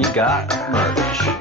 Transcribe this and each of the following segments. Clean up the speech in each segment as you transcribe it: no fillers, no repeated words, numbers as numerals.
we got merch.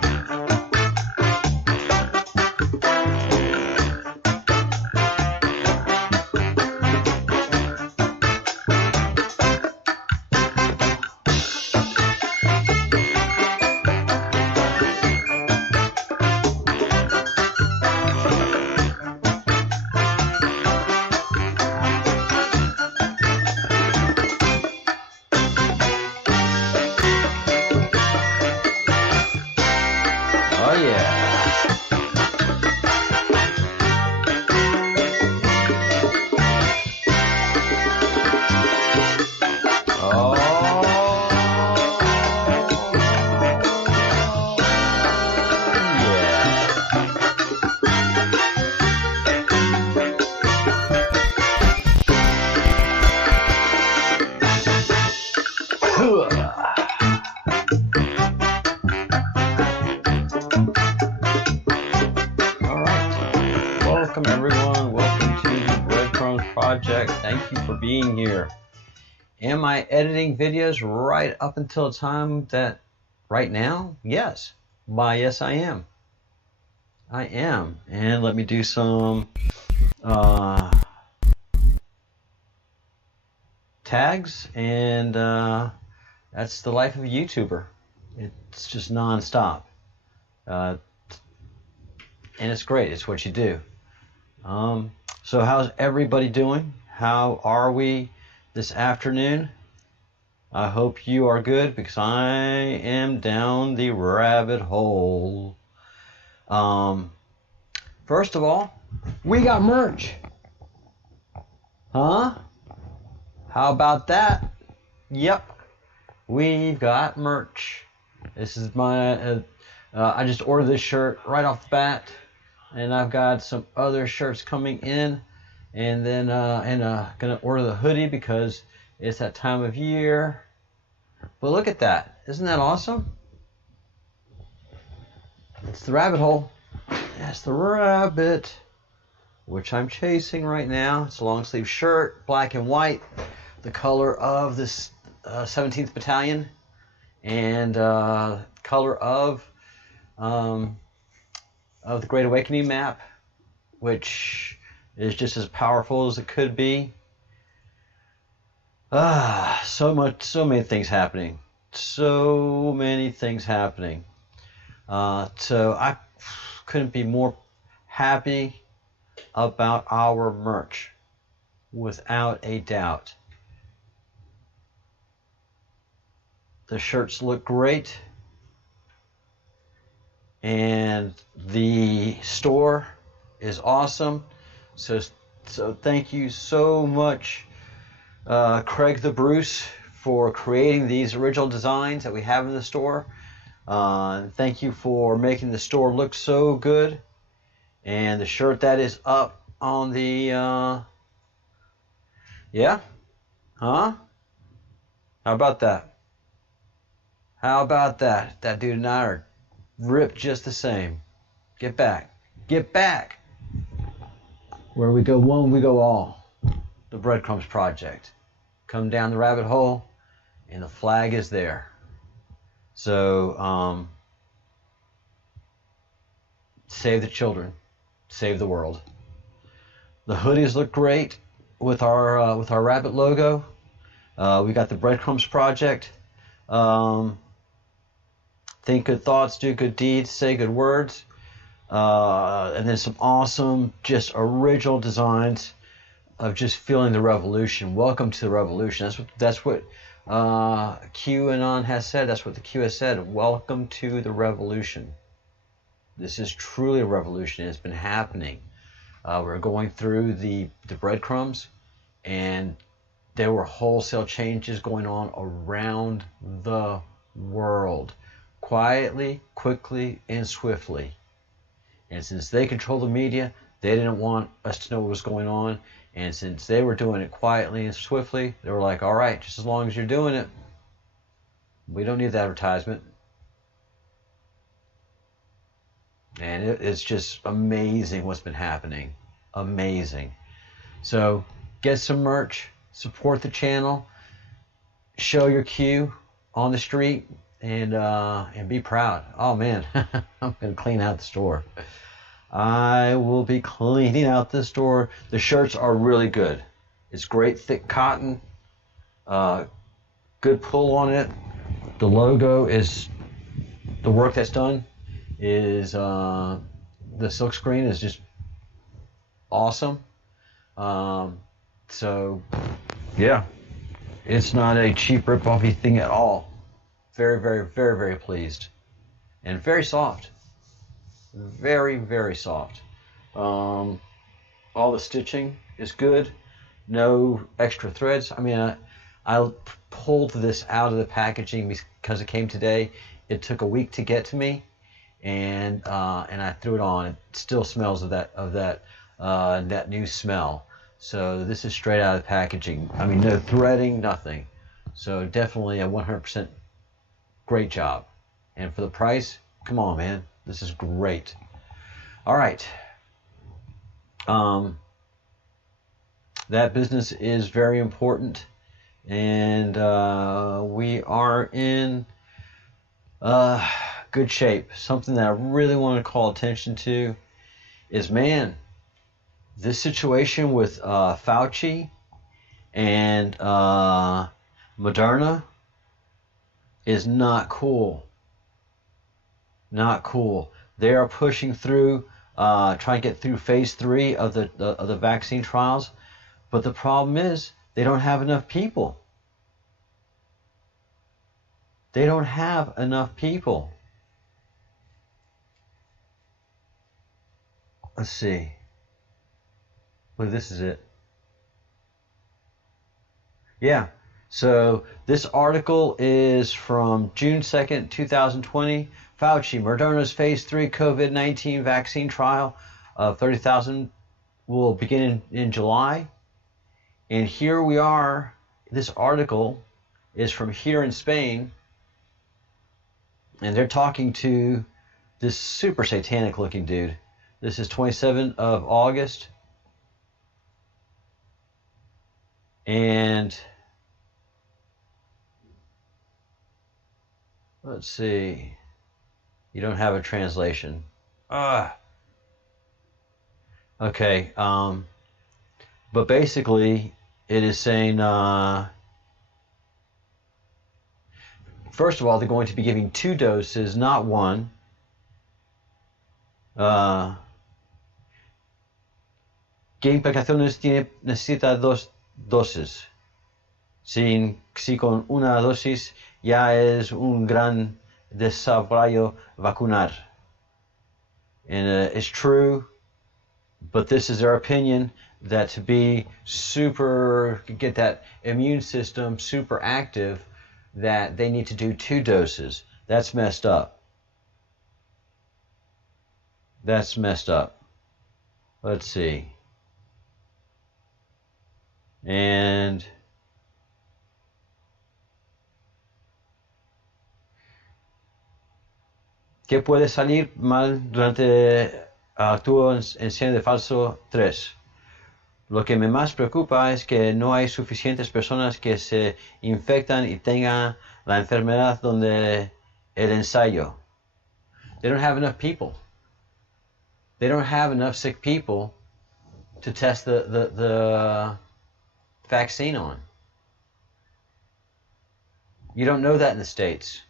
Welcome everyone, welcome to the Breadcrumbs project. Thank you for being here. Am I editing videos right up until the time that right now? Yes. Why, yes I am. I am. And let me do some tags, and that's the life of a YouTuber. It's just non-stop. And it's great. It's what you do. So how's everybody doing? How are we this afternoon? I hope you are good, because I am down the rabbit hole. First of all, we got merch. Huh? How about that? Yep, we've got merch. This is my, I just ordered this shirt right off the bat. And I've got some other shirts coming in, and then gonna order the hoodie because it's that time of year. But look at that! Isn't that awesome? It's the rabbit hole. That's the rabbit, which I'm chasing right now. It's a long sleeve shirt, black and white, the color of this 17th Battalion, and color of the Great Awakening map, which is just as powerful as it could be. So many things happening. So many things happening. So I couldn't be more happy about our merch, without a doubt. The shirts look great. And the store is awesome. So thank you so much, Craig the Bruce, for creating these original designs that we have in the store. Thank you for making the store look so good. And the shirt that is up on the yeah, huh? How about that? How about that? That dude and I are ripped just the same. Get back. Get back. Where we go one, we go all. The Breadcrumbs project. Come down the rabbit hole, and the flag is there. So, save the children. Save the world. The hoodies look great with our rabbit logo. We got the Breadcrumbs project. Think good thoughts, do good deeds, say good words. And then some awesome, just original designs of just feeling the revolution. Welcome to the revolution. That's what QAnon has said. That's what the Q has said. Welcome to the revolution. This is truly a revolution. It's been happening. We're going through the breadcrumbs, and there were wholesale changes going on around the world. Quietly, quickly, and swiftly. And since they control the media, they didn't want us to know what was going on. And since they were doing it quietly and swiftly, they were like, all right, just as long as you're doing it, we don't need the advertisement. And it's just amazing what's been happening. Amazing. So get some merch, support the channel, show your Q on the street, and be proud. Oh man, I'm gonna clean out the store. I will be cleaning out the store. The shirts are really good. It's great thick cotton, good pull on it. The logo is, the work that's done is, the silk screen is just awesome. So yeah, it's not a cheap rip-offy thing at all. Very, very, very, very pleased. And very soft. Very, very soft. All the stitching is good. No extra threads. I mean, I pulled this out of the packaging because it came today. It took a week to get to me, and I threw it on. It still smells of that new smell. So this is straight out of the packaging. I mean, no threading, nothing. So definitely a 100% great job. And for the price, come on, man. This is great. All right. That business is very important. And we are in good shape. Something that I really want to call attention to is, man, this situation with Fauci and Moderna is not cool. Not cool. They are pushing through, trying to get through phase 3 of the vaccine trials, but the problem is they don't have enough people. They don't have enough people. Let's see. Well, this is it. Yeah. So this article is from June 2nd, 2020. Fauci, Moderna's phase 3 COVID-19 vaccine trial of 30,000 will begin in July. And here we are. This article is from here in Spain. And they're talking to this super satanic looking dude. This is 27th of August. And let's see. You don't have a translation. Okay. But basically, it is saying, first of all, they're going to be giving 2 doses, not 1. ¿Qué implicaciones necesita 2 dosis? Si con una dosis ya es un gran desarrollo vacunar. And it's true, but this is their opinion, that to be get that immune system super active, that they need to do 2 doses. That's messed up. That's messed up. Let's see. And ¿qué puede salir mal durante actúo en de falso 3? Lo que me más preocupa es que no hay suficientes personas que se infectan y tengan la enfermedad donde el ensayo. They don't have enough people. They don't have enough sick people to test the vaccine on. You don't know that in the States.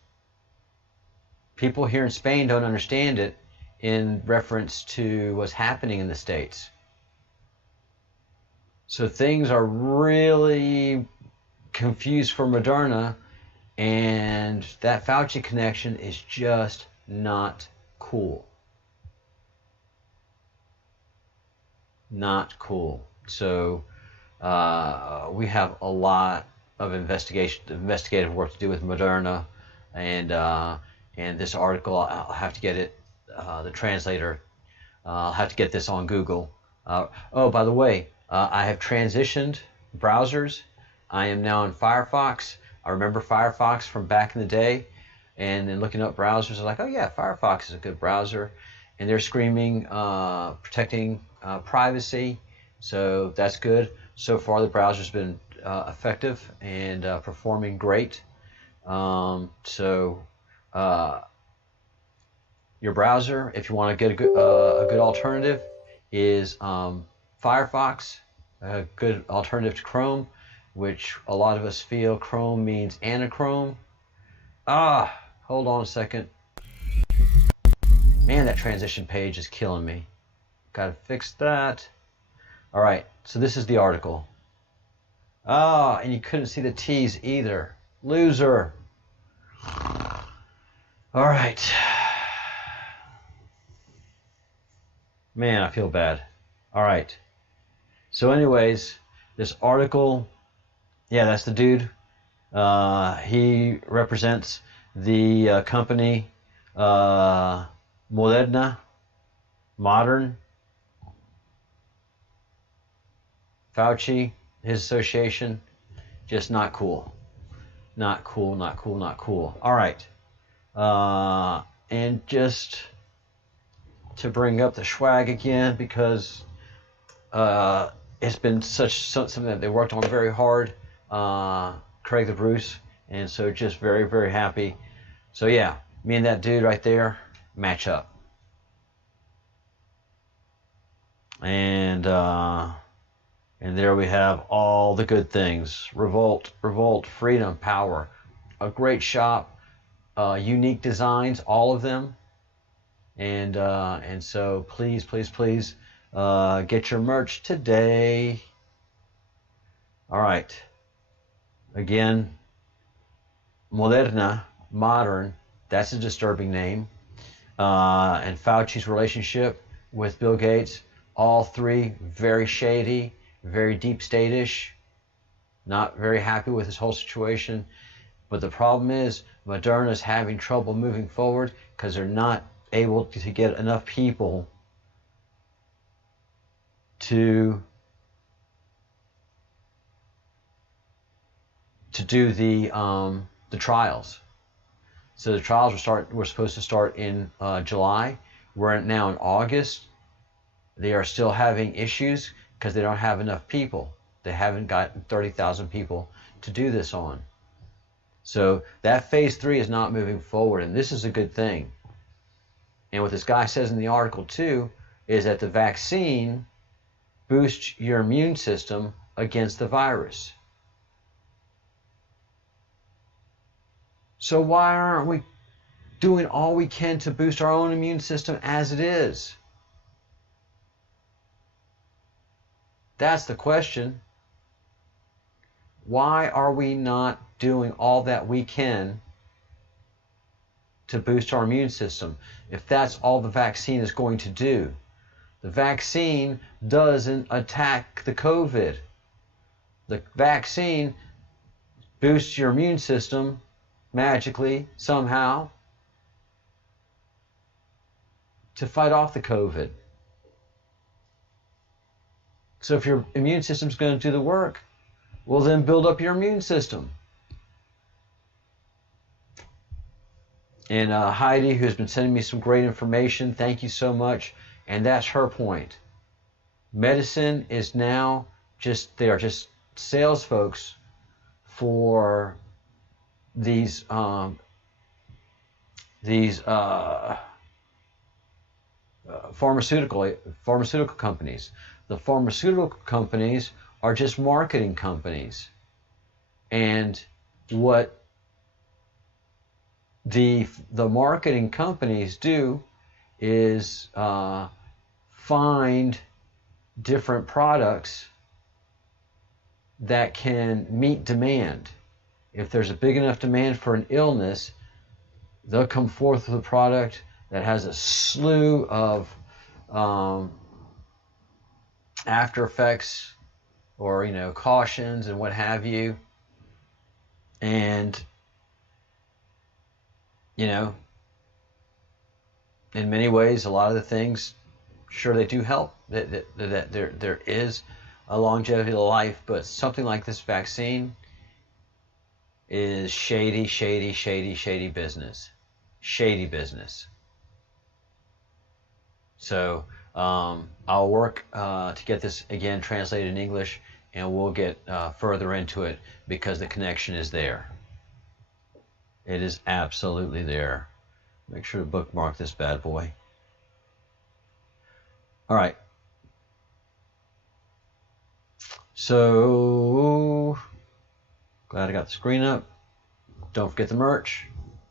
People here in Spain don't understand it in reference to what's happening in the States. So things are really confused for Moderna, and that Fauci connection is just not cool. Not cool. So we have a lot of investigative work to do with Moderna, and this article, I'll have to get it, the translator, I'll have to get this on Google. Oh, by the way, I have transitioned browsers. I am now in Firefox. I remember Firefox from back in the day, and then looking up browsers, I was like, oh yeah, Firefox is a good browser, and they're screaming, protecting privacy, so that's good. So far, the browser's been effective and performing great. So your browser, if you want to get a good alternative, is Firefox, a good alternative to Chrome, which a lot of us feel Chrome means anachrome. Hold on a second. Man, that transition page is killing me. Gotta fix that. All right, so this is the article. And you couldn't see the T's either. Loser. All right. Man, I feel bad. All right. So anyways, this article, yeah, that's the dude. He represents the company Moderna, Modern, Fauci, his association. Just not cool. Not cool, not cool, not cool. All right. And just to bring up the swag again, because it's been something that they worked on very hard, Craig the Bruce, and so just very, very happy. So yeah, me and that dude right there match up. And there we have all the good things. Revolt, freedom, power. A great shop, unique designs, all of them. And so please, please, please get your merch today. All right. Again, Moderna, Modern, that's a disturbing name. And Fauci's relationship with Bill Gates, all three very shady, very deep state-ish. Not very happy with this whole situation. But the problem is Moderna's having trouble moving forward because they're not able to get enough people to do the trials. So the trials were supposed to start in July. We're now in August. They are still having issues because they don't have enough people. They haven't gotten 30,000 people to do this on. So that phase 3 is not moving forward, and this is a good thing. And what this guy says in the article too is that the vaccine boosts your immune system against the virus. So why aren't we doing all we can to boost our own immune system as it is? That's the question. Why are we not doing all that we can to boost our immune system if that's all the vaccine is going to do? The vaccine doesn't attack the COVID. The vaccine boosts your immune system magically, somehow, to fight off the COVID. So if your immune system's going to do the work, well then build up your immune system. And Heidi, who's been sending me some great information, thank you so much. And that's her point. Medicine is now they are just sales folks for these pharmaceutical companies. The pharmaceutical companies are just marketing companies. And what the marketing companies do is find different products that can meet demand. If there's a big enough demand for an illness, they'll come forth with a product that has a slew of after effects or cautions and what have you. And in many ways, a lot of the things, sure, they do help. That there is a longevity to life, but something like this vaccine is shady, shady, shady, shady business. Shady business. So I'll work to get this again translated in English, and we'll get further into it because the connection is there. It is absolutely there. Make sure to bookmark this bad boy. All right. So, glad I got the screen up. Don't forget the merch.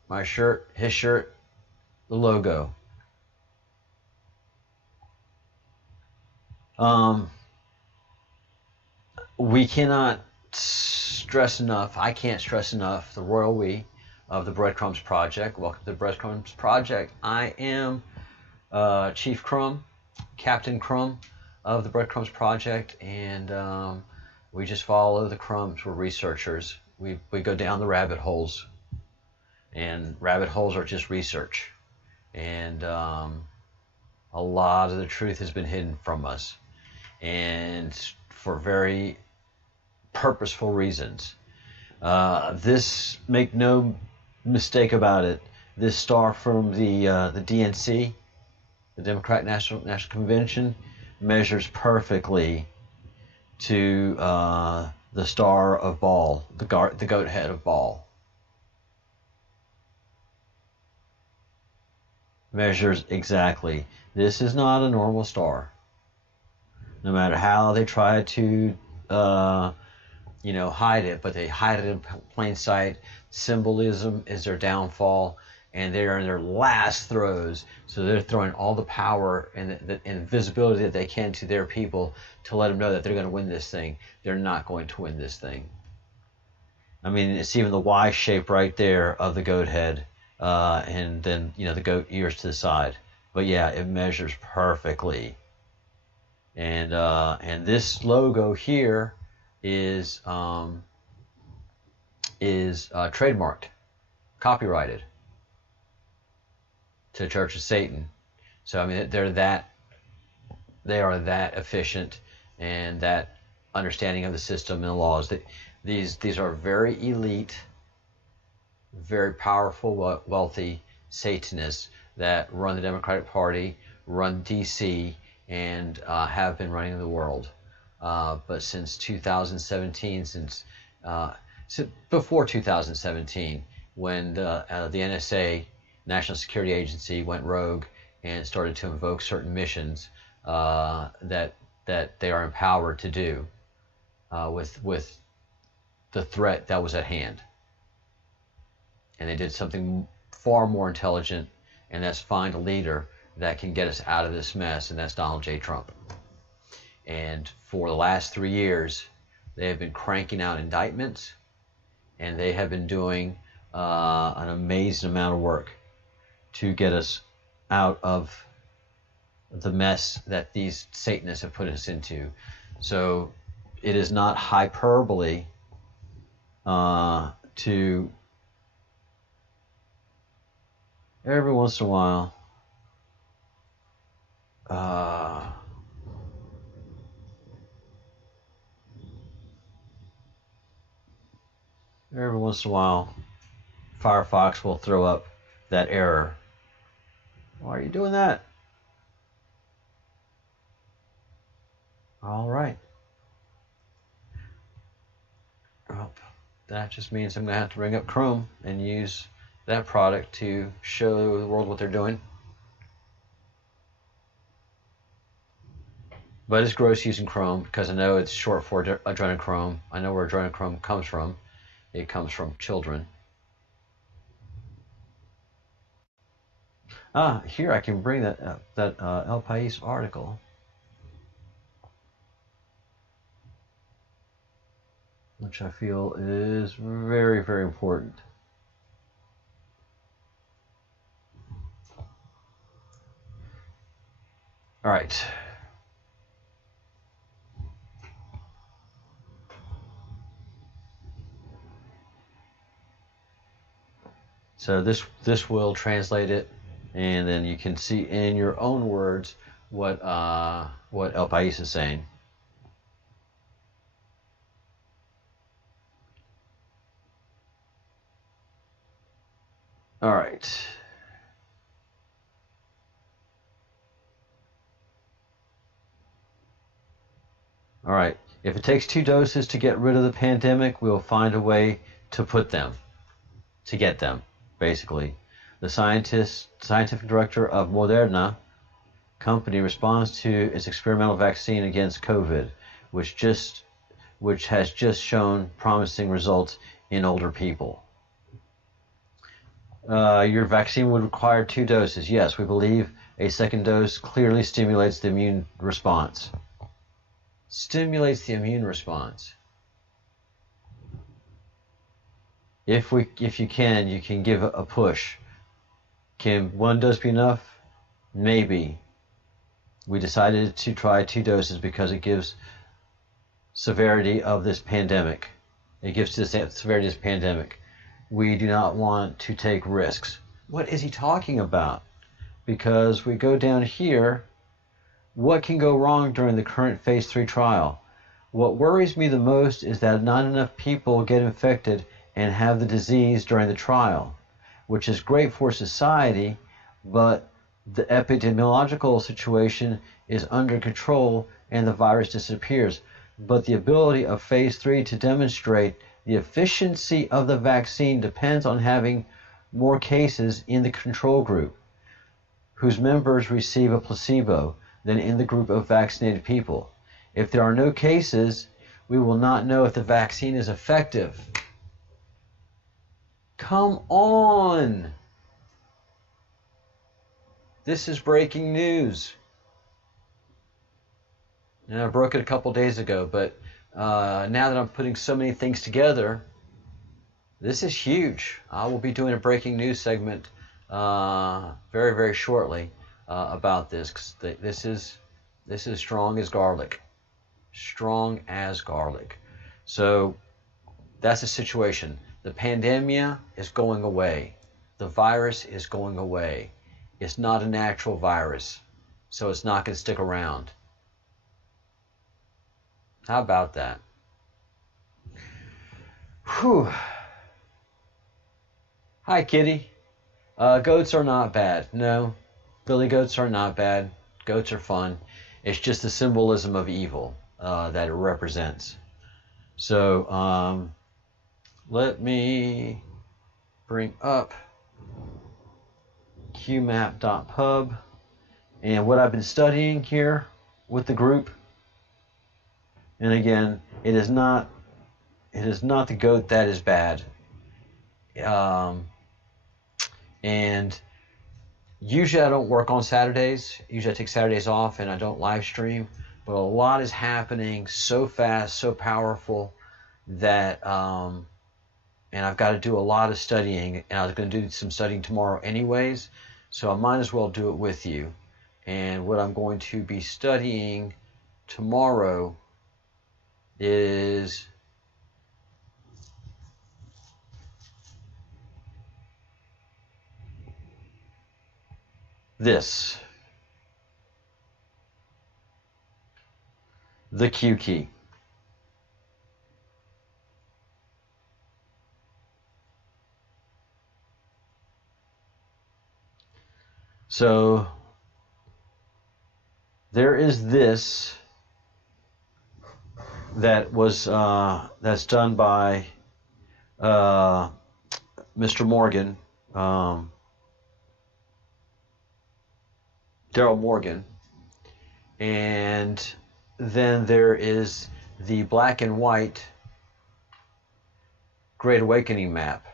My shirt, his shirt, the logo. We cannot stress enough, I can't stress enough, the royal we of the Breadcrumbs Project. Welcome to the Breadcrumbs Project. I am Chief Crumb, Captain Crumb of the Breadcrumbs Project, and we just follow the crumbs. We're researchers. We go down the rabbit holes, and rabbit holes are just research. And a lot of the truth has been hidden from us, and for very purposeful reasons. This, make no mistake about it, this star from the DNC, the Democratic National Convention, measures perfectly to the star of Baal, the goat head of Baal. Measures exactly. This is not a normal star. No matter how they try to hide it, but they hide it in plain sight. Symbolism is their downfall, and they are in their last throes. So they're throwing all the power and visibility that they can to their people to let them know that they're going to win this thing. They're not going to win this thing. I mean, it's even the Y shape right there of the goat head, and then the goat ears to the side. But yeah, it measures perfectly. And this logo here is trademarked, copyrighted to the Church of Satan. So I mean, they are that efficient and that understanding of the system and the laws. These are very elite, very powerful, wealthy Satanists that run the Democratic Party, run DC, and have been running the world. But since 2017, since before 2017, when the NSA, National Security Agency, went rogue and started to invoke certain missions that they are empowered to do with the threat that was at hand. And they did something far more intelligent, and that's find a leader that can get us out of this mess, and that's Donald J. Trump. And for the last 3 years, they have been cranking out indictments, and they have been doing an amazing amount of work to get us out of the mess that these Satanists have put us into. So it is not hyperbole to every once in a while Firefox will throw up that error. Why are you doing that? All right. Well, that just means I'm going to have to bring up Chrome and use that product to show the world what they're doing. But it's gross using Chrome because I know it's short for adrenochrome. I know where adrenochrome comes from. It comes from children. Here I can bring that El País article, which I feel is very, very important. All right. So this will translate it, and then you can see in your own words what El País is saying. All right. All right. If it takes 2 doses to get rid of the pandemic, we'll find a way to get them. basically. The scientific director of Moderna company responds to its experimental vaccine against COVID, which has just shown promising results in older people. Your vaccine would require 2 doses. Yes, we believe a second dose clearly stimulates the immune response. Stimulates the immune response. If you can give a push. Can 1 dose be enough? Maybe. We decided to try 2 doses because it gives severity of this pandemic. It gives to the severity of this pandemic. We do not want to take risks. What is he talking about? Because we go down here, what can go wrong during the current phase 3 trial? What worries me the most is that not enough people get infected and have the disease during the trial, which is great for society, but the epidemiological situation is under control and the virus disappears. But the ability of phase 3 to demonstrate the efficiency of the vaccine depends on having more cases in the control group, whose members receive a placebo, than in the group of vaccinated people. If there are no cases, we will not know if the vaccine is effective. Come on! This is breaking news. And I broke it a couple days ago, but now that I'm putting so many things together, this is huge. I will be doing a breaking news segment very, very shortly about this, because this is strong as garlic. Strong as garlic. So that's the situation. The pandemia is going away. The virus is going away. It's not a natural virus, so it's not going to stick around. How about that? Whew. Hi, kitty. Goats are not bad. No, billy goats are not bad. Goats are fun. It's just the symbolism of evil that it represents. So let me bring up qmap.pub and what I've been studying here with the group. And again, it is not the goat that is bad. And usually I don't work on Saturdays. Usually I take Saturdays off and I don't live stream. But a lot is happening so fast, so powerful that and I've got to do a lot of studying, and I was going to do some studying tomorrow anyways, so I might as well do it with you. And what I'm going to be studying tomorrow is this, the Q key. So there is this that was that's done by Mr. Morgan, Daryl Morgan, and then there is the black and white Great Awakening map.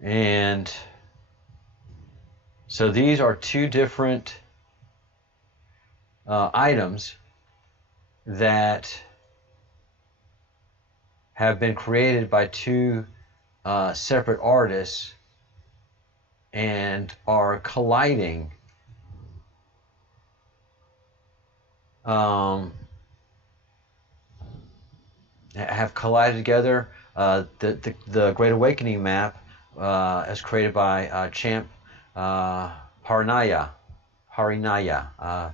And so these are 2 different items that have been created by 2 separate artists and are colliding have collided together. The Great Awakening map as created by Champ Harinaya.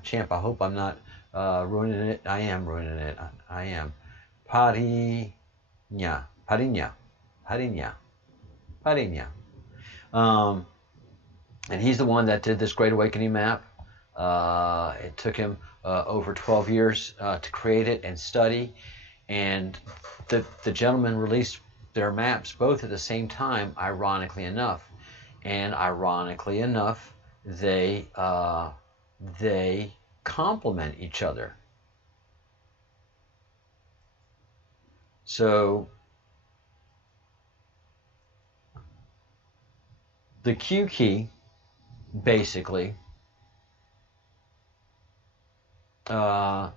Champ, I hope I'm not ruining it. I am ruining it. I am. Parinya. And he's the one that did this Great Awakening map It took him over 12 years to create it and study. And the gentlemen released their maps both at the same time, ironically enough. And ironically enough, they complement each other. So the Q key, basically, and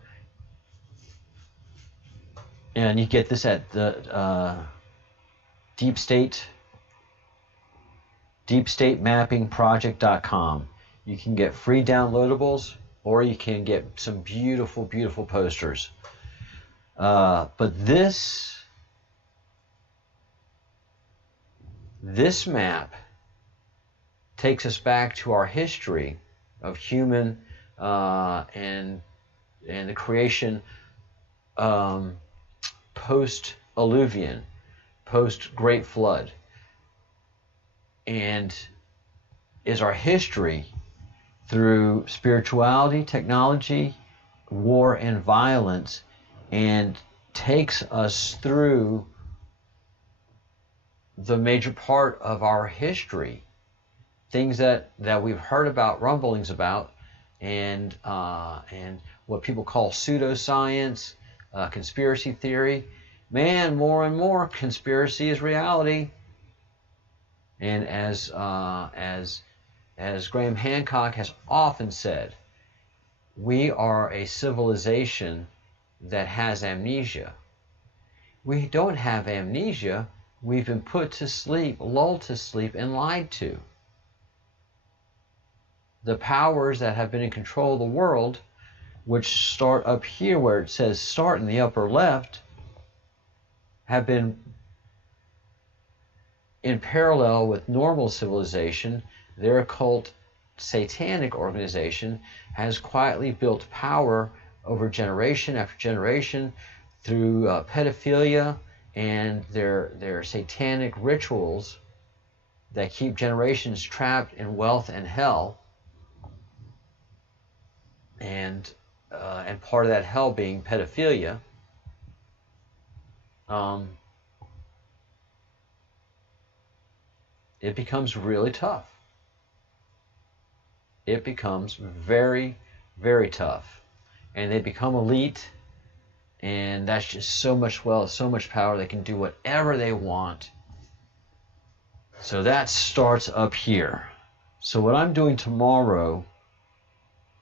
you get this at the deepstatemappingproject.com. You can get free downloadables, or you can get some beautiful, beautiful posters. But this map takes us back to our history of human and the creation post-Alluvian, post-Great Flood, and is our history through spirituality, technology, war, and violence, and takes us through the major part of our history, things that we've heard about, rumblings about, and what people call pseudoscience, conspiracy theory. Man, more and more conspiracy is reality. And as Graham Hancock has often said, we are a civilization that has amnesia. We don't have amnesia. We've been put to sleep, lulled to sleep, and lied to. The powers that have been in control of the world, which start up here where it says start in the upper left, have been in parallel with normal civilization. Their occult satanic organization has quietly built power over generation after generation through pedophilia and their satanic rituals that keep generations trapped in wealth and hell, and part of that hell being pedophilia. It becomes really tough. It becomes very, very tough. And they become elite, and that's just so much wealth, so much power. They can do whatever they want. So that starts up here. So what I'm doing tomorrow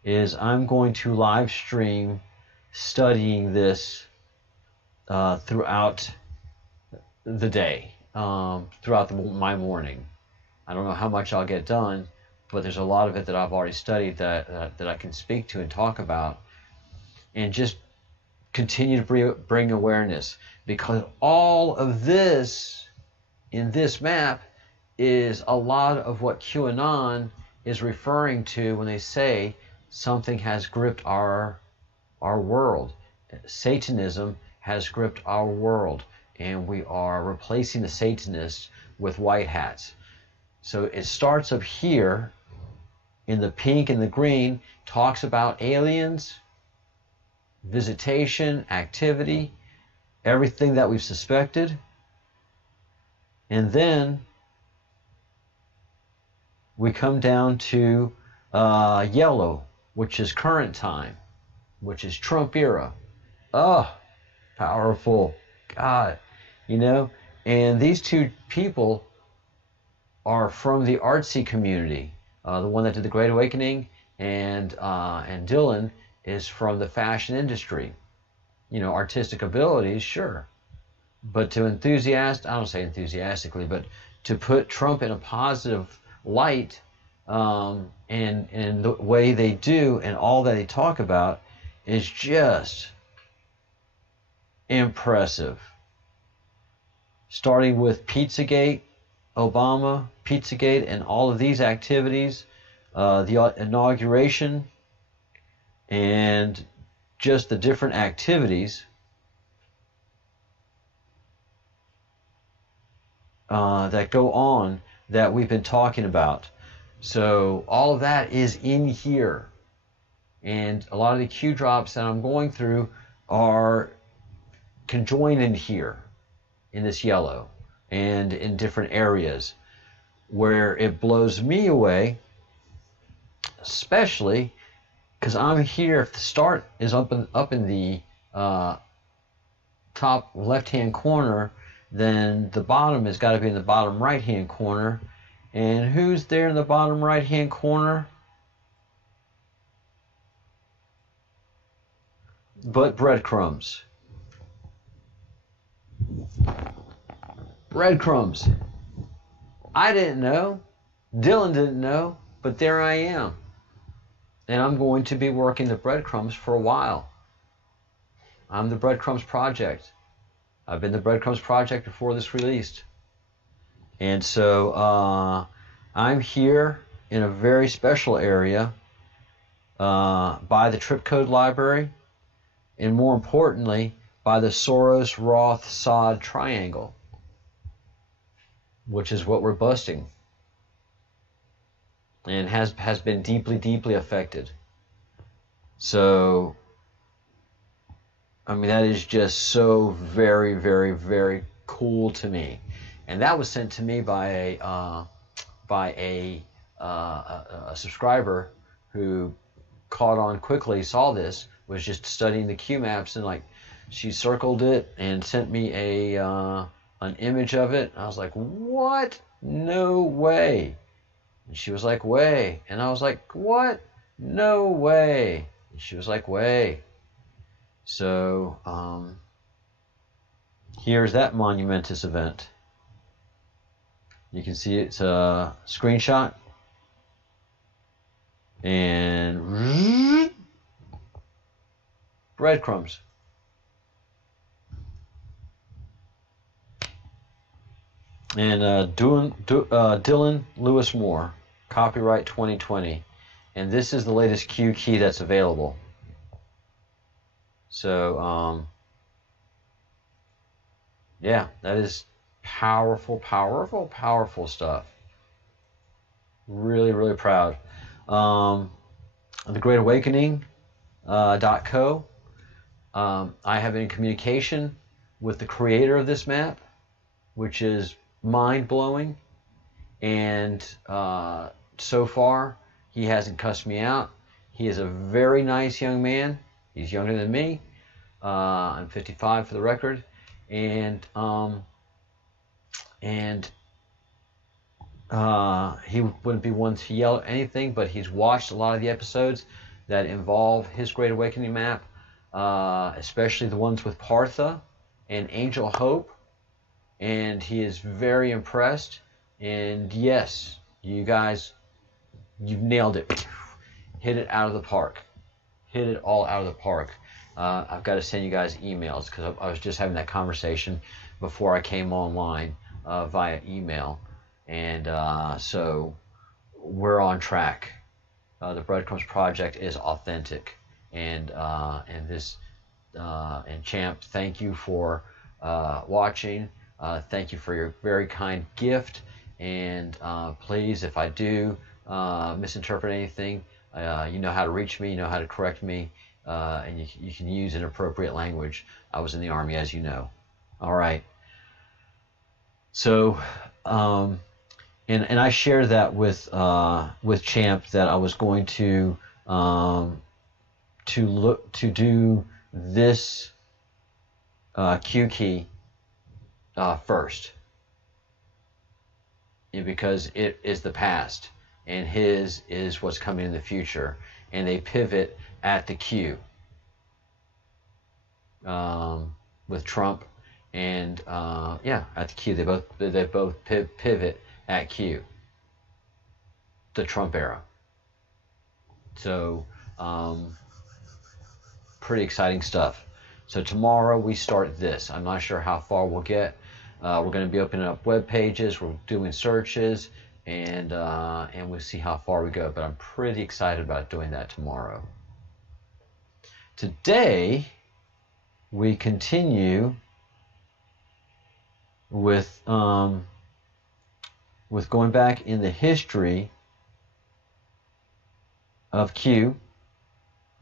is I'm going to live stream studying this throughout the day, throughout my morning. I don't know how much I'll get done, but there's a lot of it that I've already studied that I can speak to and talk about, and just continue to bring awareness, because all of this in this map is a lot of what QAnon is referring to when they say something has gripped our world. Satanism has gripped our world, and we are replacing the Satanists with white hats. So it starts up here in the pink and the green, talks about aliens, visitation, activity, everything that we've suspected. And then we come down to yellow, which is current time, which is Trump era. Oh, powerful. God, you know. And these two people are from the artsy community. The one that did the Great Awakening, and Dylan is from the fashion industry. You know, artistic abilities, sure. But to I don't say enthusiastically, but to put Trump in a positive light, and the way they do and all that they talk about is just impressive. Starting with Pizzagate, Obama, Pizzagate, and all of these activities, the inauguration, and just the different activities that go on that we've been talking about. So all of that is in here. and a lot of the Q drops that I'm going through are conjoined in here, in this yellow, and in different areas where it blows me away, especially because I'm here. If the start is up in the top left-hand corner, then the bottom has got to be in the bottom right-hand corner. And who's there in the bottom right-hand corner? But breadcrumbs. Breadcrumbs. I didn't know. Dylan didn't know. But there I am. And I'm going to be working the breadcrumbs for a while. I'm the Breadcrumbs Project. I've been the Breadcrumbs Project before this released. And so I'm here in a very special area by the Trip Code Library, and more importantly, by the Soros-Roth-Sod triangle, which is what we're busting, and has been deeply, deeply affected. So, I mean, that is just so very, very, very cool to me. And that was sent to me by a subscriber who caught on quickly, saw this, was just studying the Q maps, and like she circled it and sent me an image of it. I was like, what? No way. And she was like, way. And I was like, what? No way. And she was like, way. So here's that monumentous event. You can see it's a screenshot. And breadcrumbs. And Dylan Lewis Moore, copyright 2020. And this is the latest Q key that's available. So, yeah, that is powerful, powerful, powerful stuff. Really, really proud. The Great Awakening .co. I have been in communication with the creator of this map, which is mind-blowing, and so far he hasn't cussed me out. He is a very nice young man. He's younger than me. I'm 55 for the record, and he wouldn't be one to yell at anything, but he's watched a lot of the episodes that involve his Great Awakening map, especially the ones with Partha and Angel Hope, and he is very impressed. And yes, you guys, you've nailed it. Hit it out of the park. Hit it all out of the park. I've got to send you guys emails, because I was just having that conversation before I came online via email. And so we're on track. The Breadcrumbs Project is authentic, and Champ, thank you for watching. Thank you for your very kind gift, and please, if I do misinterpret anything, you know how to reach me, you know how to correct me, and you can use inappropriate language. I was in the Army, as you know. All right. So, and I shared that with Champ, that I was going to do this Q key first, because it is the past, and his is what's coming in the future, and they pivot at the Q with Trump, and yeah, at the Q, they both pivot at Q, the Trump era. So pretty exciting stuff. So tomorrow we start this. I'm not sure how far we'll get. We're going to be opening up web pages. We're doing searches, and we'll see how far we go. But I'm pretty excited about doing that tomorrow. Today we continue with going back in the history of Q,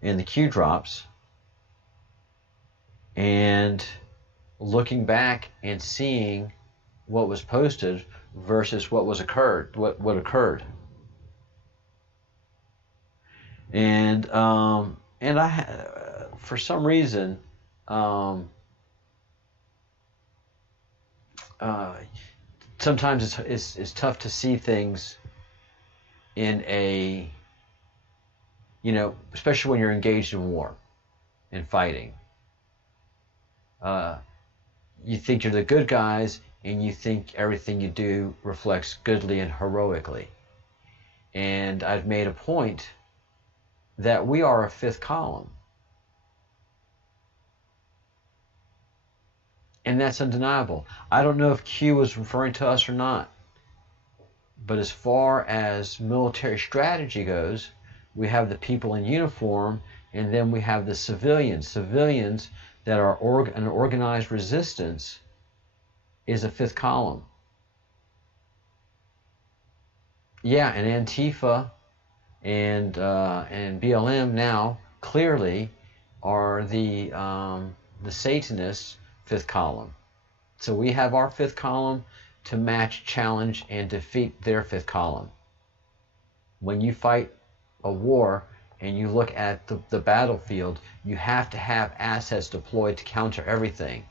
in the Q drops and looking back and seeing what was posted versus what occurred. And for some reason, sometimes it's tough to see things in a, especially when you're engaged in war and fighting. You think you're the good guys, and you think everything you do reflects goodly and heroically. And I've made a point that we are a fifth column. And that's undeniable. I don't know if Q was referring to us or not. But as far as military strategy goes, we have the people in uniform, and then we have the civilians. Civilians that are an organized resistance is a fifth column. Yeah, and Antifa and BLM now clearly are the Satanists' fifth column. So we have our fifth column to match, challenge, and defeat their fifth column. When you fight a war and you look at the battlefield, you have to have assets deployed to counter everything.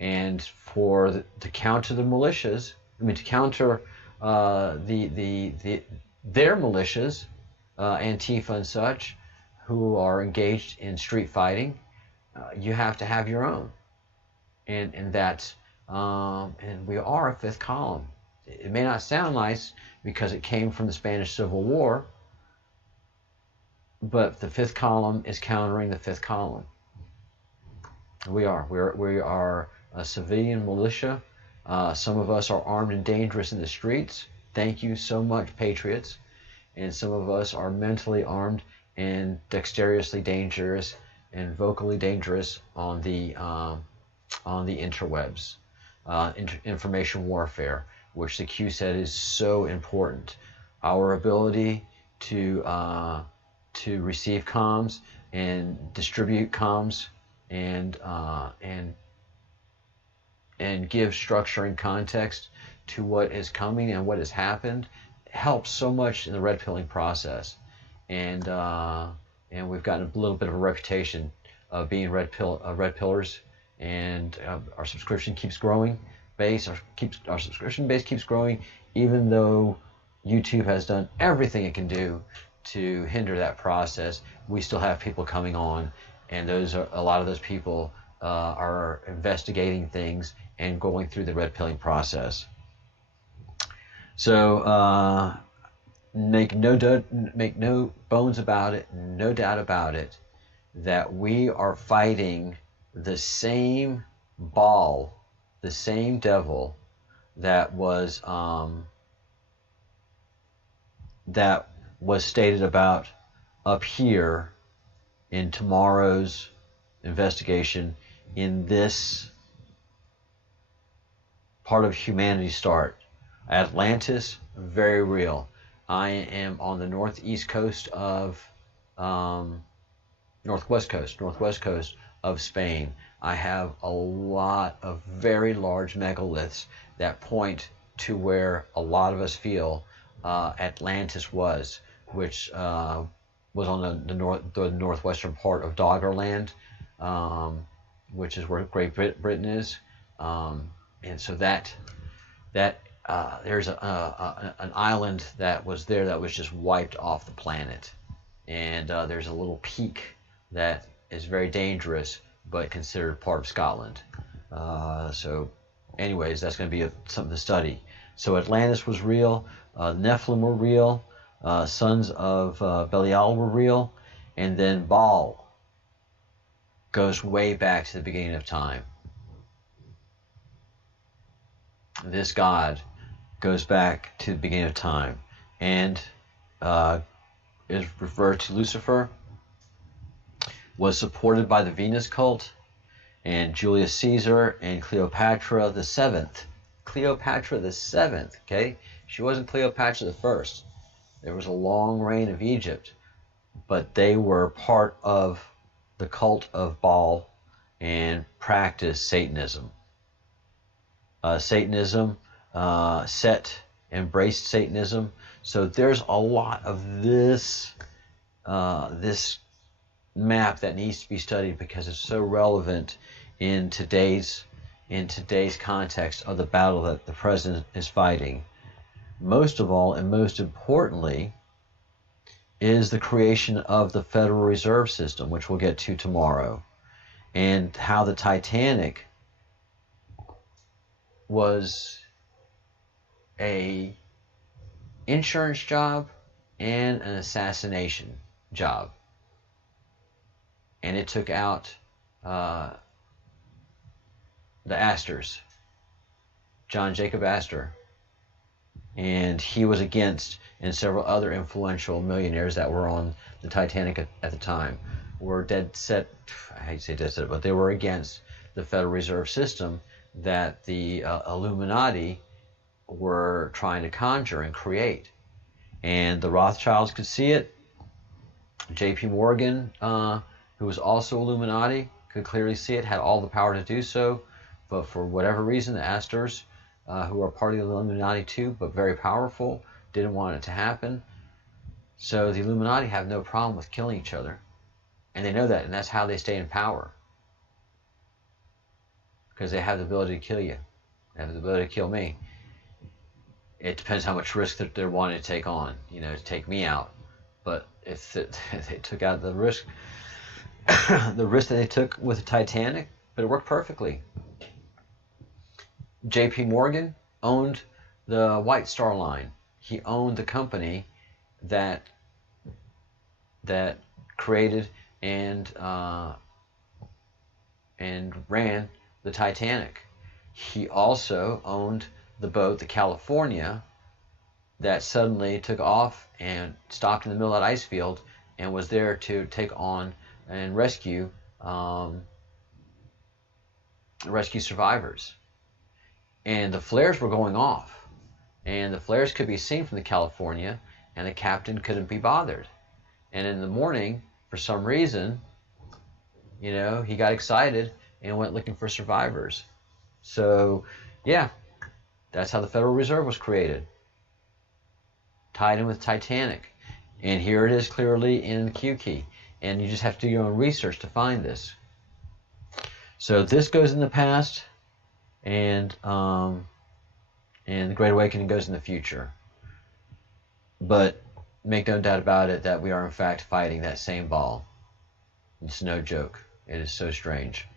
And to counter the militias, to counter their militias, Antifa and such, who are engaged in street fighting, you have to have your own. And that's and we are a fifth column. It may not sound nice because it came from the Spanish Civil War, but the fifth column is countering the fifth column. We are a civilian militia. Some of us are armed and dangerous in the streets. Thank you so much, patriots. And some of us are mentally armed and dexterously dangerous and vocally dangerous on the interwebs, information warfare, which the Q said is so important. Our ability to receive comms and distribute comms and give structure and context to what is coming and what has happened helps so much in the red pilling process. And we've gotten a little bit of a reputation of being red pillars, and our subscription keeps growing. Our subscription base keeps growing, even though YouTube has done everything it can do to hinder that process. We still have people coming on, and a lot of those people are investigating things and going through the red pilling process. So make no bones about it, no doubt about it, that we are fighting the same ball, the same devil that was stated about up here in tomorrow's investigation in this part of humanity's start. Atlantis, very real. I am on the northwest coast of Spain. I have a lot of very large megaliths that point to where a lot of us feel Atlantis was, which was on the northwestern part of Doggerland, which is where Great Britain is, and so that there's an island that was there that was just wiped off the planet, and there's a little peak that is very dangerous but considered part of Scotland. So anyways, that's going to be something to study. So Atlantis was real, Nephilim were real, sons of Belial were real, and then Baal goes way back to the beginning of time. This god goes back to the beginning of time and is referred to Lucifer, was supported by the Venus cult and Julius Caesar and Cleopatra the Seventh. Cleopatra the Seventh, okay? She wasn't Cleopatra the First. There was a long reign of Egypt, but they were part of the cult of Baal and practiced Satanism. Set embraced Satanism. So there's a lot of this map that needs to be studied because it's so relevant in today's context of the battle that the president is fighting. Most of all, and most importantly, is the creation of the Federal Reserve System, which we'll get to tomorrow, and how the Titanic was a insurance job and an assassination job. And it took out the Astors, John Jacob Astor, and he was against, and several other influential millionaires that were on the Titanic at the time were dead set, I hate to say dead set, but they were against the Federal Reserve System that the Illuminati were trying to conjure and create. And the Rothschilds could see it. J.P. Morgan, who was also Illuminati, could clearly see it, had all the power to do so, but for whatever reason, the Astors, who are part of the Illuminati too, but very powerful, didn't want it to happen. So the Illuminati have no problem with killing each other, and they know that, and that's how they stay in power, because they have the ability to kill you. They have the ability to kill me. It depends how much risk that they're wanting to take on, to take me out. But if they took out the risk, the risk that they took with the Titanic, but it worked perfectly. J.P. Morgan owned the White Star Line. He owned the company that created and ran the Titanic. He also owned the boat, the California, that suddenly took off and stopped in the middle of that ice field and was there to take on and rescue survivors. And the flares were going off, and the flares could be seen from the California, and the captain couldn't be bothered. And in the morning, for some reason, he got excited and went looking for survivors. So, yeah, that's how the Federal Reserve was created, tied in with Titanic. And here it is clearly in the Q key. And you just have to do your own research to find this. So this goes in the past, and the Great Awakening goes in the future. But make no doubt about it that we are in fact fighting that same Baal. It's no joke. It is so strange.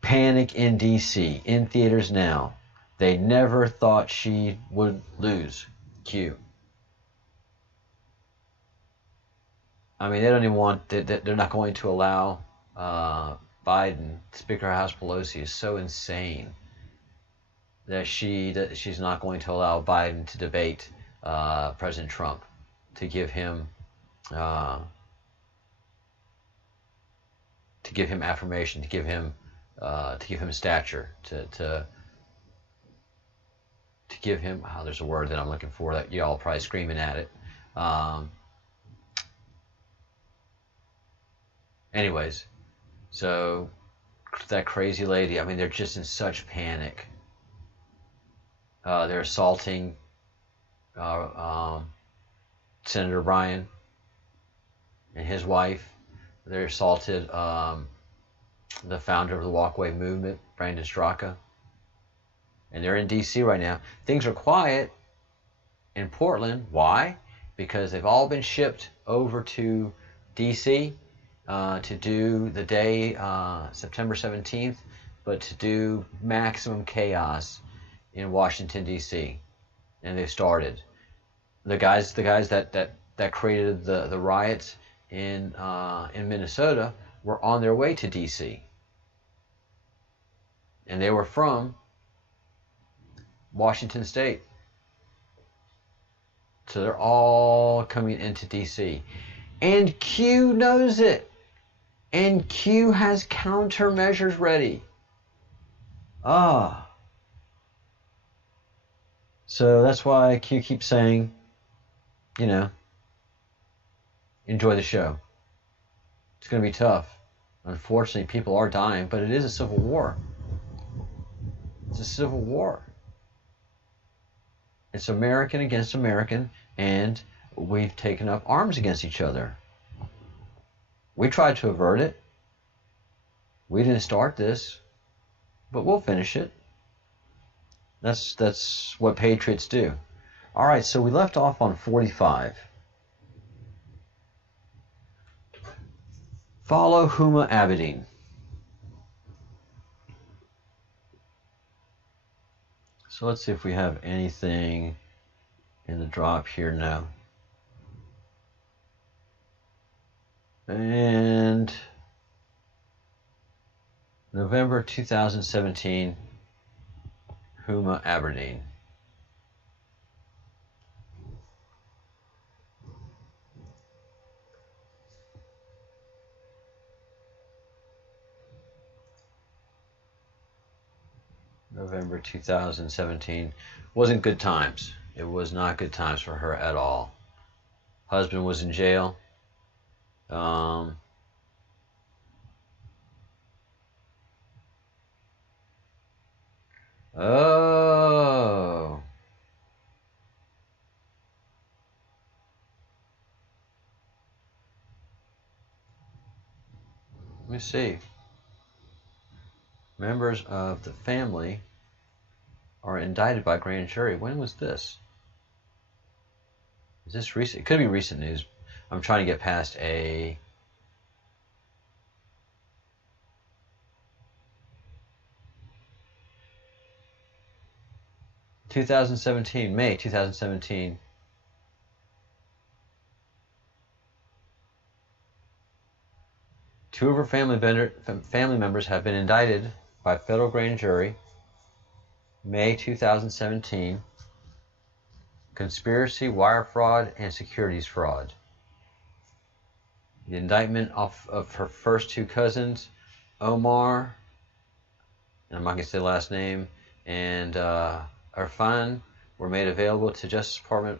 Panic in D.C. in theaters now. They never thought she would lose. Q. I mean, they don't even want. They're not going to allow Biden. Speaker of House Pelosi is so insane that she's not going to allow Biden to debate President Trump, to give him affirmation, to give him stature, to give him. Oh, there's a word that I'm looking for that y'all are probably screaming at it. Anyways, so that crazy lady, I mean, they're just in such panic. They're assaulting Senator Bryan and his wife. They assaulted the founder of the Walkway Movement, Brandon Straka. And they're in D.C. right now. Things are quiet in Portland. Why? Because they've all been shipped over to D.C. To do the day, September 17th, but to do maximum chaos in Washington, D.C. And they've started. The guys that created the riots in Minnesota were on their way to D.C. And they were from Washington State. So they're all coming into D.C. And Q knows it. And Q has countermeasures ready. So that's why Q keeps saying, enjoy the show. It's going to be tough. Unfortunately, people are dying, but it is a civil war. It's a civil war. It's American against American, and we've taken up arms against each other. We tried to avert it. We didn't start this, but we'll finish it. That's what patriots do. All right, so we left off on 45. Follow Huma Abedin. So let's see if we have anything in the drop here now. And November 2017, Huma Abedin. November 2017. Wasn't good times. It was not good times for her at all. Husband was in jail. Oh. Let me see. Members of the family are indicted by grand jury. When was this? Is this recent? It could be recent news. I'm trying to get past a... May 2017. Two of her family members have been indicted by federal grand jury, May 2017, conspiracy, wire fraud, and securities fraud. The indictment of her first two cousins, Omar, and I'm not going to say the last name, and Irfan, were made available to Justice Department,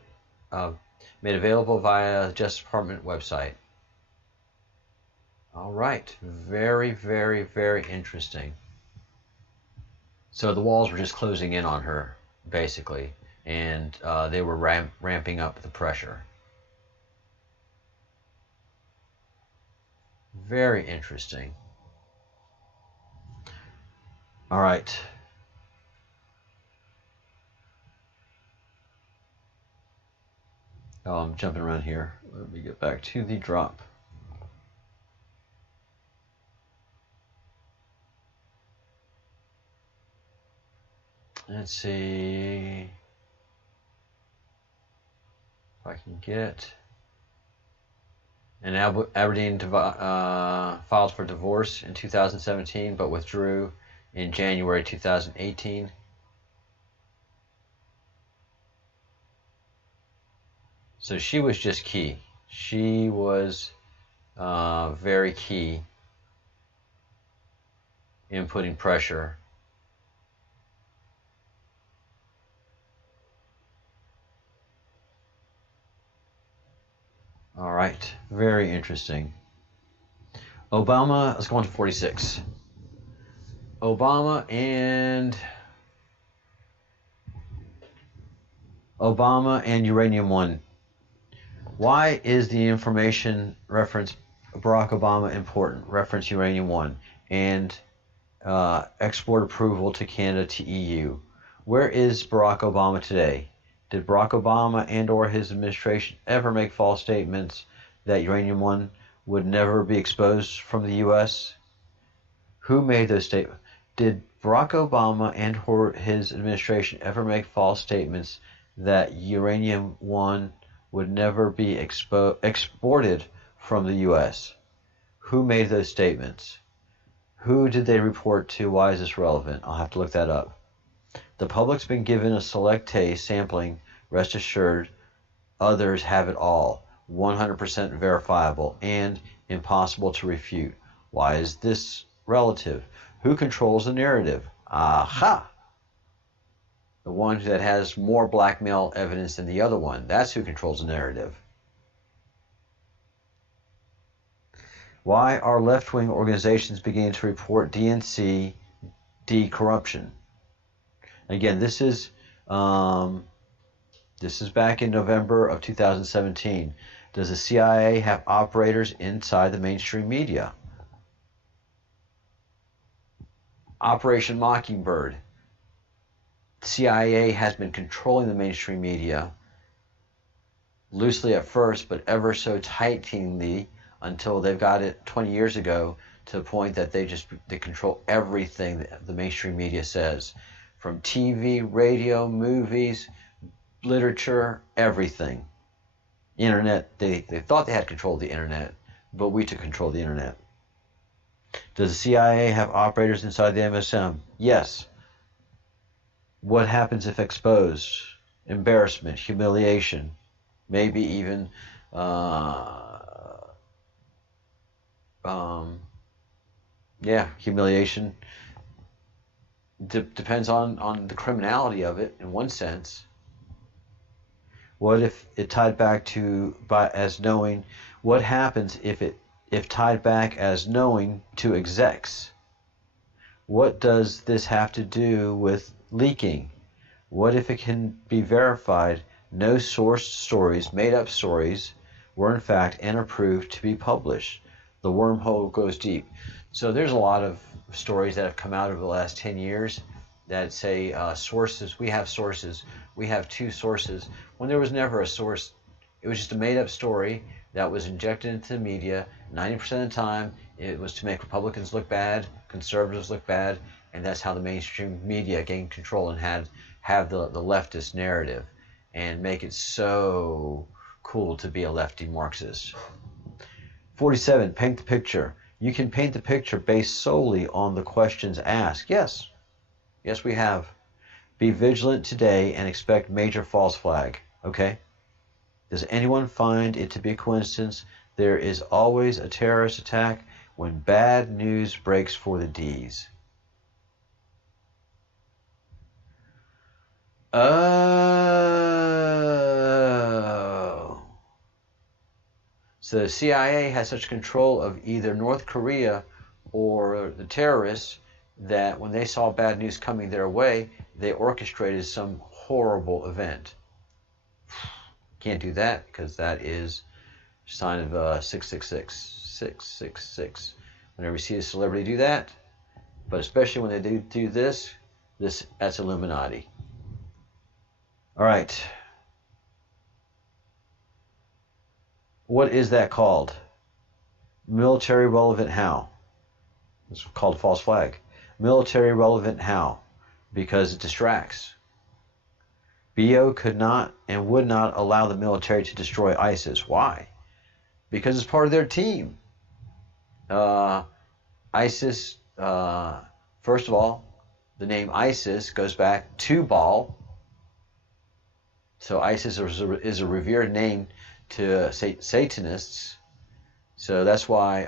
made available via the Justice Department website. All right, very, very, very interesting. So the walls were just closing in on her, basically, and they were ramping up the pressure. Very interesting. All right. Oh, I'm jumping around here. Let me get back to the drop. Let's see if I can get... And Aberdeen filed for divorce in 2017, but withdrew in January 2018. So she was just key. She was very key in putting pressure. All right, very interesting. Obama, let's go on to 46. Obama and Uranium One. Why is the information reference Barack Obama important? Reference Uranium One and export approval to Canada to EU. Where is Barack Obama today? Did Barack Obama and or his administration ever make false statements that Uranium One would never be exposed from the U.S.? Who made those statements? Did Barack Obama and or his administration ever make false statements that Uranium One would never be exported from the U.S.? Who made those statements? Who did they report to? Why is this relevant? I'll have to look that up. The public's been given a select taste sampling. Rest assured, others have it all. 100% verifiable and impossible to refute. Why is this relative? Who controls the narrative? Aha! The one that has more blackmail evidence than the other one. That's who controls the narrative. Why are left-wing organizations beginning to report DNC corruption? Again, this is back in November of 2017. Does the CIA have operators inside the mainstream media? Operation Mockingbird. The CIA has been controlling the mainstream media loosely at first, but ever so tightly until they've got it 20 years ago to the point that they control everything that the mainstream media says, from TV, radio, movies, literature, everything. Internet, they thought they had control of the internet, but we took control of the internet. Does the CIA have operators inside the MSM? Yes. What happens if exposed? Embarrassment, humiliation, maybe even humiliation. Depends on the criminality of it in one sense. What if it tied back to as knowing? What happens if tied back as knowing to execs? What does this have to do with leaking? What if it can be verified no sourced stories, made up stories, were in fact and approved to be published? The wormhole goes deep. So there's a lot of stories that have come out over the last 10 years that say sources. We have sources. We have two sources. When there was never a source, it was just a made-up story that was injected into the media. 90% of the time, it was to make Republicans look bad, conservatives look bad, and that's how the mainstream media gained control and have the leftist narrative and make it so cool to be a lefty Marxist. 47, paint the picture. You can paint the picture based solely on the questions asked. Yes. Yes, we have. Be vigilant today and expect major false flag. Okay? Does anyone find it to be a coincidence? There is always a terrorist attack when bad news breaks for the D's. Oh. So the CIA has such control of either North Korea or the terrorists that when they saw bad news coming their way, they orchestrated some horrible event. Can't do that because that is a sign of 666. 666. Whenever you see a celebrity do that, but especially when they do this, that's Illuminati. All right. What is that called? Military relevant how? It's called false flag. Military relevant how? Because it distracts. BO could not and would not allow the military to destroy ISIS. Why? Because it's part of their team. ISIS, first of all, the name ISIS goes back to Baal. So ISIS is a revered name to Satanists. So that's why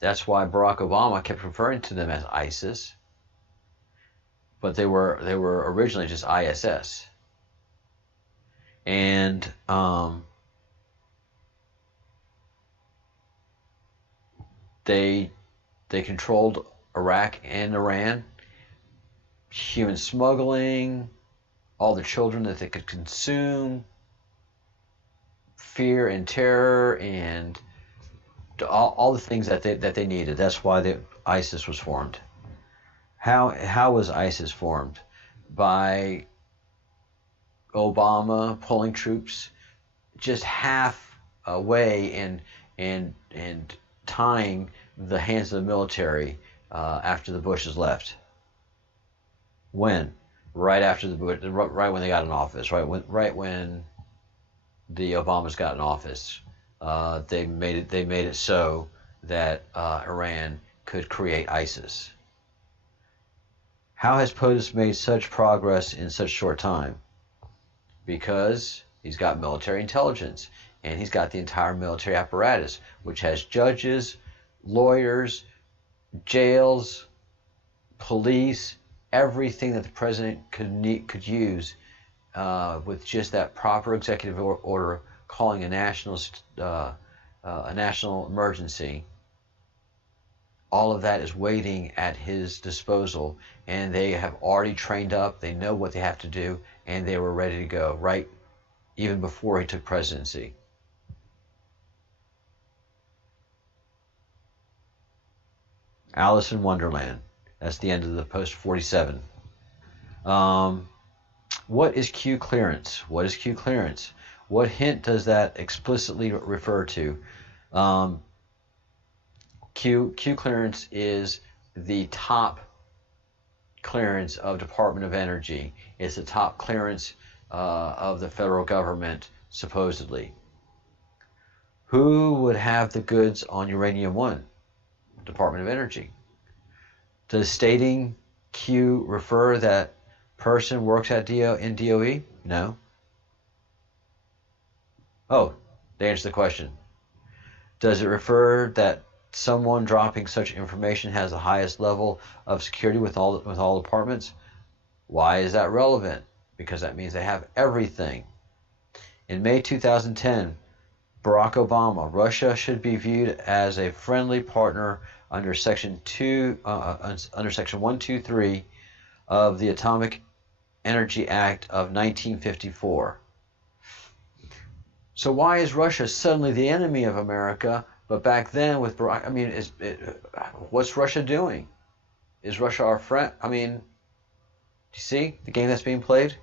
Barack Obama kept referring to them as ISIS. But they were originally just ISS. And they controlled Iraq and Iran, human smuggling, all the children that they could consume, fear and terror, and all the things that they needed. That's why ISIS was formed. How was ISIS formed? By Obama pulling troops just half away and tying the hands of the military after the Bushes left. When? Right after right when they got in office. Right when the Obamas got in office. They made it so that Iran could create ISIS. How has POTUS made such progress in such short time? Because he's got military intelligence, and he's got the entire military apparatus, which has judges, lawyers, jails, police, everything that the president could use with just that proper executive order, calling a national a national emergency, all of that is waiting at his disposal, and they have already trained up, they know what they have to do, and they were ready to go, right? Even before he took presidency. Alice in Wonderland. That's the end of the post 47. What is Q clearance? What is Q clearance? What hint does that explicitly refer to? Q clearance is the top clearance of Department of Energy. It's the top clearance of the federal government, supposedly. Who would have the goods on Uranium 1? Department of Energy. Does stating Q refer that person works at in DOE? No. Oh, they answered the question. Does it refer that someone dropping such information has the highest level of security with all departments? Why is that relevant? Because that means they have everything. In May 2010, Barack Obama, Russia should be viewed as a friendly partner under Section 123 of the Atomic Energy Act of 1954. So why is Russia suddenly the enemy of America? But back then with Barack, I mean, what's Russia doing? Is Russia our friend? I mean, do you see the game that's being played?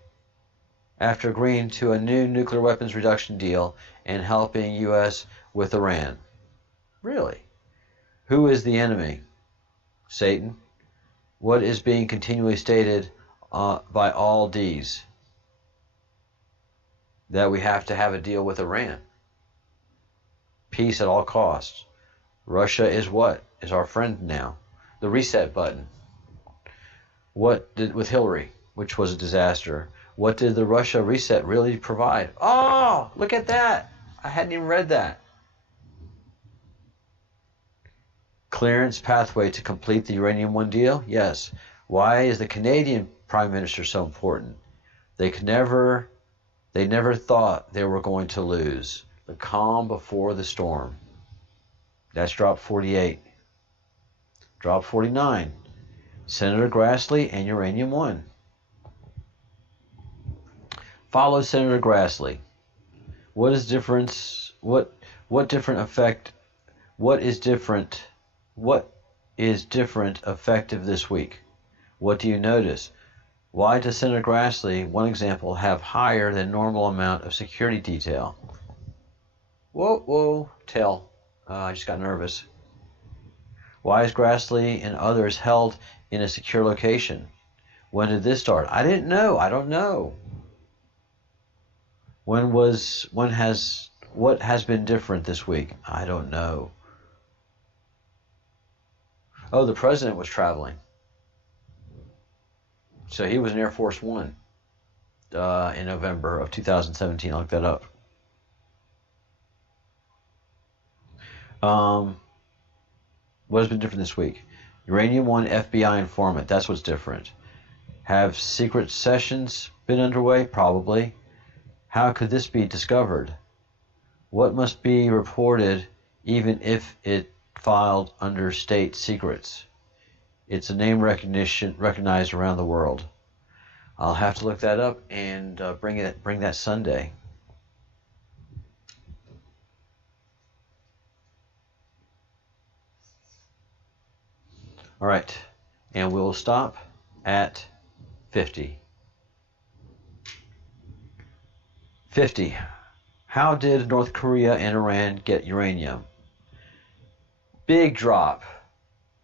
After agreeing to a new nuclear weapons reduction deal and helping U.S. with Iran. Really? Who is the enemy? Satan. What is being continually stated by all D's? That we have to have a deal with Iran. Peace at all costs. Russia is what? Is our friend now. The reset button. What did with Hillary, which was a disaster? What did the Russia reset really provide? Oh, look at that. I hadn't even read that. Clearance pathway to complete the Uranium 1 deal? Yes. Why is the Canadian Prime Minister so important? They never thought they were going to lose. The calm before the storm. That's drop 48. Drop 49. Senator Grassley and Uranium 1. Follow Senator Grassley. What is difference? What different effect? What is different effective this week? What do you notice? Why does Senator Grassley, one example, have higher than normal amount of security detail? Whoa, I just got nervous. Why is Grassley and others held in a secure location? When did this start? I didn't know. I don't know. What has been different this week? I don't know. Oh, the president was traveling. So he was in Air Force One in November of 2017. I'll look that up. What has been different this week? Uranium 1 FBI informant. That's what's different. Have secret sessions been underway? Probably. How could this be discovered? What must be reported even if it filed under state secrets? It's a name recognized around the world. I'll have to look that up and bring that Sunday. All right, and we'll stop at 50. 50. How did North Korea and Iran get uranium? Big drop.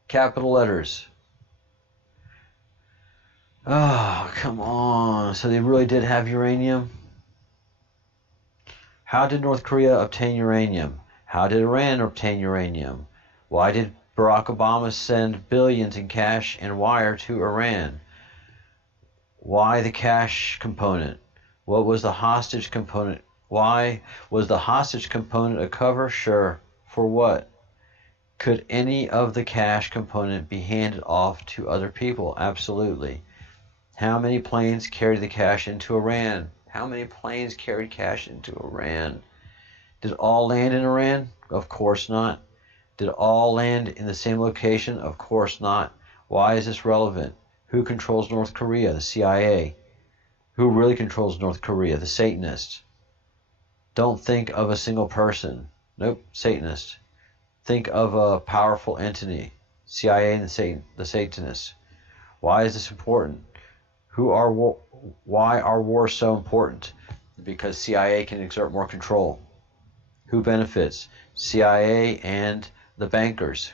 Capital letters. Oh, come on. So they really did have uranium? How did North Korea obtain uranium? How did Iran obtain uranium? Why did Barack Obama send billions in cash and wire to Iran? Why the cash component? What was the hostage component? Why was the hostage component a cover? Sure. For what? Could any of the cash component be handed off to other people? Absolutely. How many planes carried the cash into Iran? How many planes carried cash into Iran? Did all land in Iran? Of course not. Did all land in the same location? Of course not. Why is this relevant? Who controls North Korea? The CIA. Who really controls North Korea? The Satanists. Don't think of a single person. Nope, Satanist. Think of a powerful entity. CIA and the Satanists. Why is this important? Why are wars so important? Because CIA can exert more control. Who benefits? CIA and the bankers.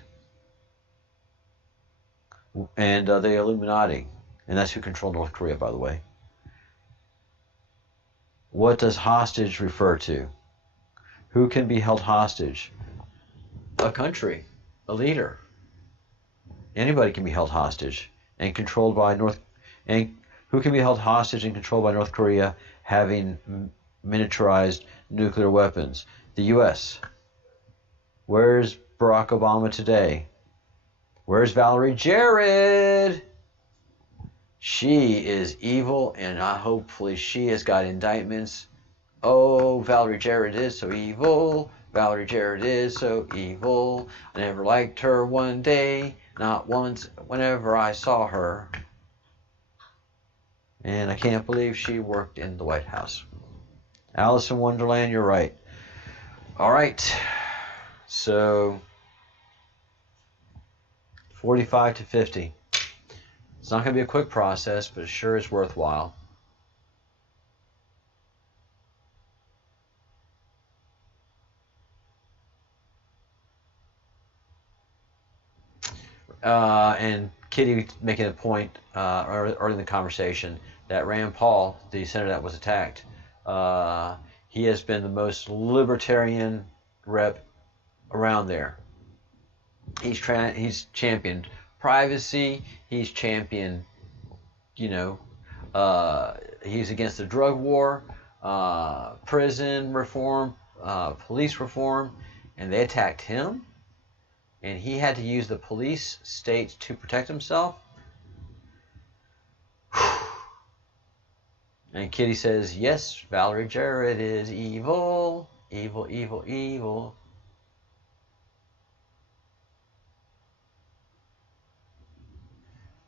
And the Illuminati. And that's who control North Korea, by the way. What does hostage refer to? Who can be held hostage? A country, a leader. Anybody can be held hostage and controlled by and who can be held hostage and controlled by North Korea having miniaturized nuclear weapons? The U.S. Where's Barack Obama today? Where's Valerie Jarrett? She is evil, and hopefully she has got indictments. Oh, Valerie Jarrett is so evil. Valerie Jarrett is so evil. I never liked her one day, not once, whenever I saw her. And I can't believe she worked in the White House. Alice in Wonderland, you're right. All right. So, 45 to 50. It's not going to be a quick process, but it sure is worthwhile. And Kitty making a point early in the conversation that Rand Paul, the senator that was attacked, he has been the most libertarian rep around there. He's championed privacy. He's championed, he's against the drug war, prison reform, police reform, and they attacked him. And he had to use the police state to protect himself. And Kitty says, yes, Valerie Jarrett is evil. Evil, evil, evil.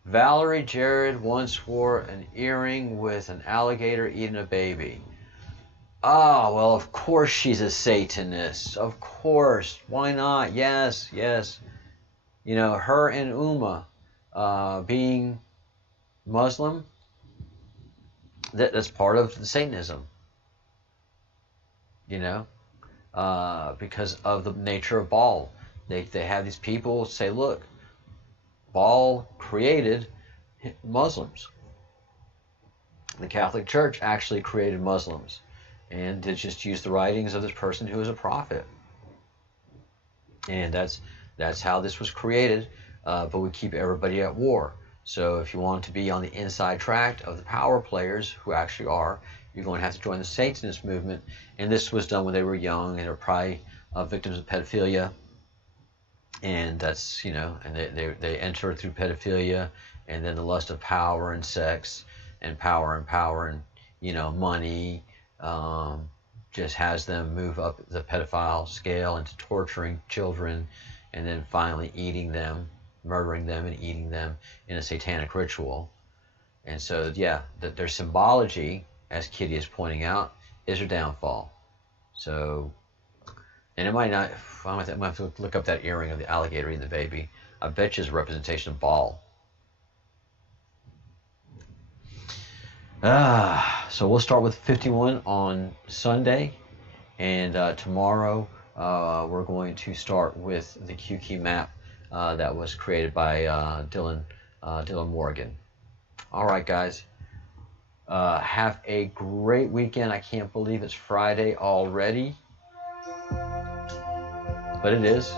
Valerie Jarrett once wore an earring with an alligator eating a baby. Ah, well, of course she's a Satanist. Of course. Why not? Yes, yes. Her and Uma being Muslim, that's part of the Satanism. Because of the nature of Baal. They have these people say, look, Baal created Muslims. The Catholic Church actually created Muslims. And to just use the writings of this person who is a prophet. And that's how this was created, but we keep everybody at war. So if you want to be on the inside track of the power players, who actually are, you're going to have to join the Satanist movement. And this was done when they were young, and they were probably victims of pedophilia. And that's, and they enter through pedophilia, and then the lust of power and sex, and power and, money, just has them move up the pedophile scale into torturing children, and then finally eating them, murdering them and eating them in a satanic ritual. And so, yeah, their symbology, as Kitty is pointing out, is their downfall. So, and it might not, I might have to look up that earring of the alligator eating the baby. I bet you it's a representation of Baal. So we'll start with 51 on Sunday, and tomorrow we're going to start with the Q key map that was created by Dylan Morgan. All right, guys. Have a great weekend. I can't believe it's Friday already, but it is.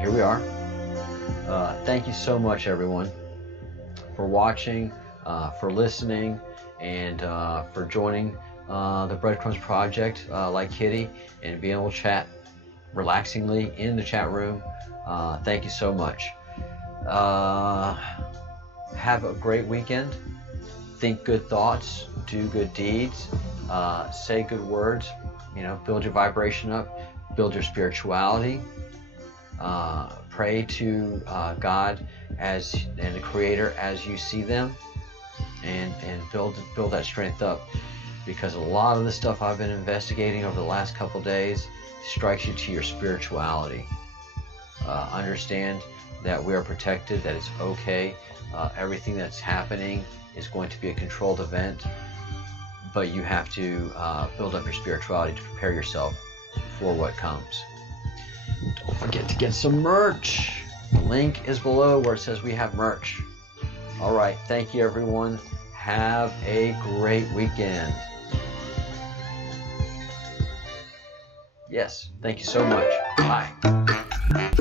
Here we are. Thank you so much, everyone, for watching, for listening, and for joining the Breadcrumbs project like Kitty, and being able to chat relaxingly in the chat room. Thank you so much. Have a great weekend. Think good thoughts, do good deeds, say good words, build your vibration up, build your spirituality, pray to God and the Creator as you see them, and build that strength up, because a lot of the stuff I've been investigating over the last couple days strikes you to your spirituality. Understand that we are protected, that it's okay. Everything that's happening is going to be a controlled event, but you have to build up your spirituality to prepare yourself for what comes. Don't forget to get some merch. The link is below where it says we have merch. All right, thank you everyone. Have a great weekend. Yes, thank you so much. Bye.